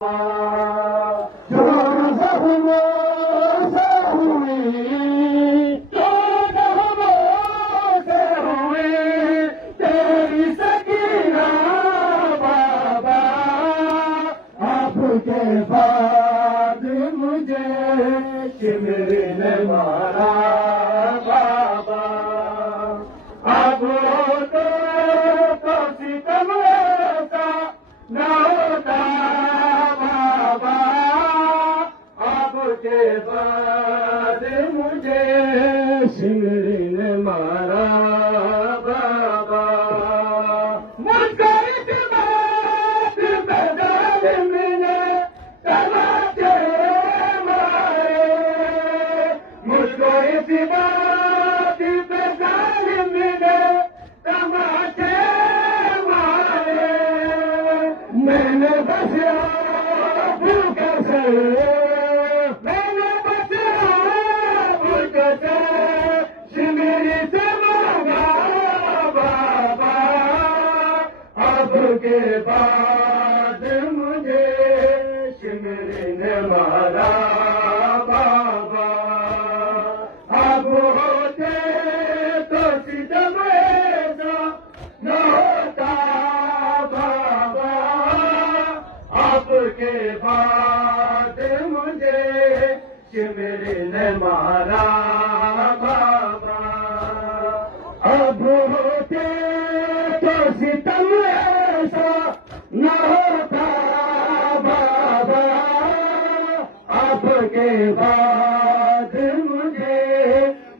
जो जख्मों से हुई, जो जख्मों से हुई तेरी सकीना बाबा, आपके बाद मुझे शिमर ने मारा बाबा। अब तो सितम ऐसा न होता बाबा, आपके बाद मुझे शिमर ने मारा बाबा। मुझको इस बात पे जालिम ने तमाचे मारे, मुझको इस बात पे जालिम ने तमाचे मारे। मैंने बस भूखे से, मैंने बस भूखे से शिमर से मांगा बाबा। अब के बाद मुझे शिमर ने मारा बाबा। अब होते तो सितम ऐसा न होता बाबा, आपके बाद मुझे शिमर ने मारा बाबा। अब होते तो सितम ऐसा न होता बाबा, आपके बाद मुझे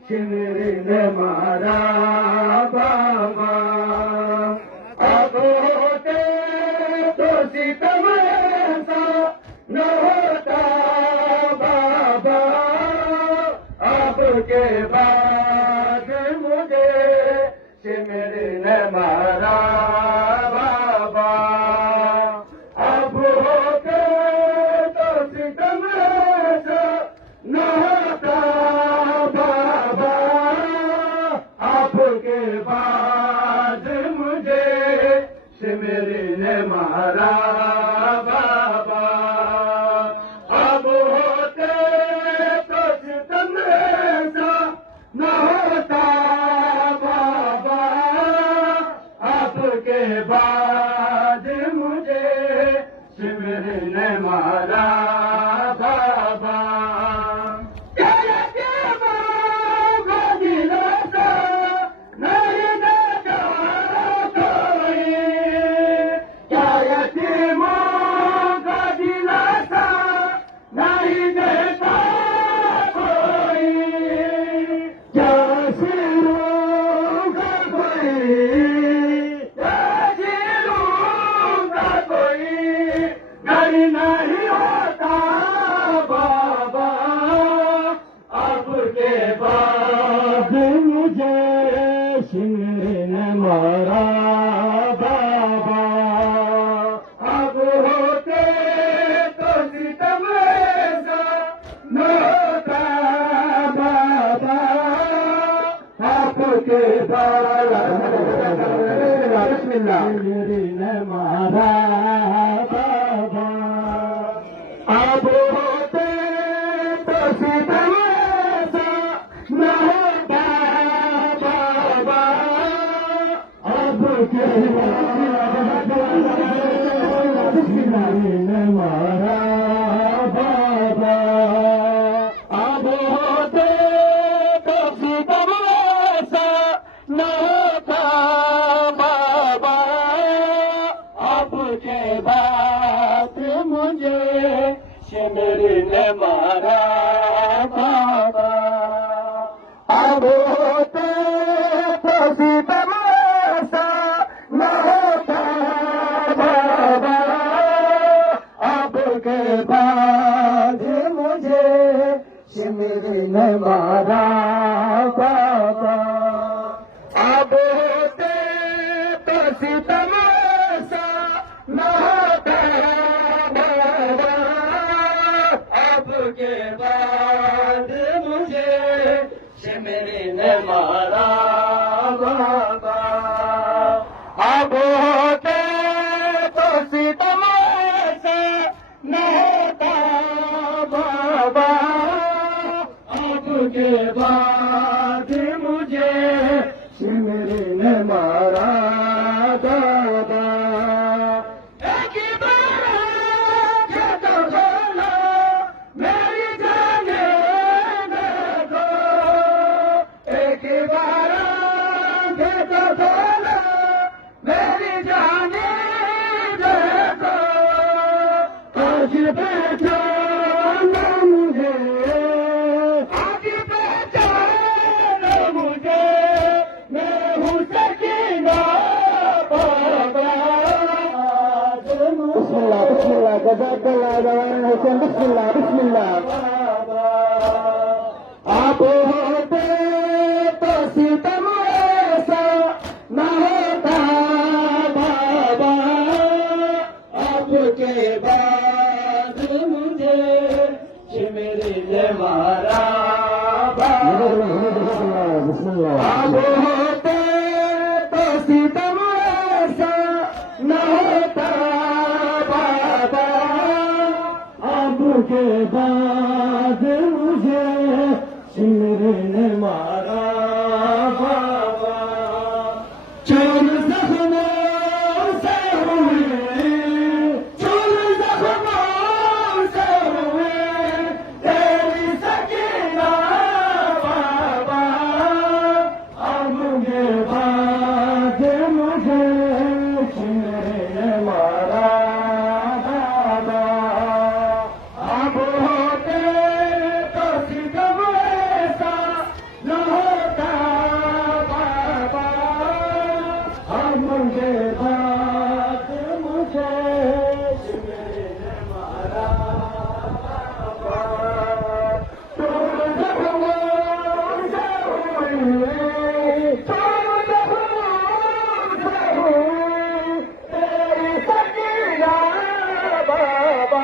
शिमर ने मारा बाबा। अब होते तो सितम ऐसा न होता बाबा, आपके बाद मुझे शिमर ने मारा बाबा। अब होते तो सितम ऐसा न होता बाबा, आपके बाद मुझे शिमर ने मारा बाबा। अब होते तो सितम ऐसा न होता बाबा, आपके बाद मुझे शिमर ने मारा बाबा। नहीं होता बाबा, आपके बाद मुझे शिमर ने मारा बाबा। अब होते तो सितम ऐसा न होता बाबा, आपके बाद शिमर ने मारा बाबा। अब होते तो सितम ऐसा न होता बाबा, आपके बाद शिमर ने मारा बाबा। अब होते तो सितम ऐसा न होता बाबा, आपके बाद मुझे शिमर ने मारा बाबा। अब होते तो सितम ऐसा न होता बाबा, आपके बाद मुझे शिमर ने मारा बाबा। अब होते तो सितम ऐसा न होता बाबा, आपके बाद मुझे शिमर ने मारा बाबा। अब होते तो सितम ऐसा न आज पहचाना मुझे, आज पहचाना मुझे, मैं हूँ सकीना बाबा। बिस्मिल्लाह बिस्मिल्लाह जज़ाकल्लाह जवान हुसैन बिस्मिल्लाह बिस्मिल्लाह। आप होते तो सितम ऐसा न होता बाबा, आपके बाद मुझे मेरे मारा बाबा। आप होते तो सितम ऐसा न होता बाबा, आपके बाद मुझे सिमरे ने मारा बाबा। चोर जख्मों से हुए, चोर जख्मों से हुए तेरी सकीना बाबा, आपके बाद मुझे सिमरे ने मारा बाबा। आप होते तो सितम ऐसा न होता बाबा, आपके बाद मुझे सिमरे ने मारा बाबा। चोर जख्मों से हुए, चोर जख्मों से हुए तेरी सकीना बाबा,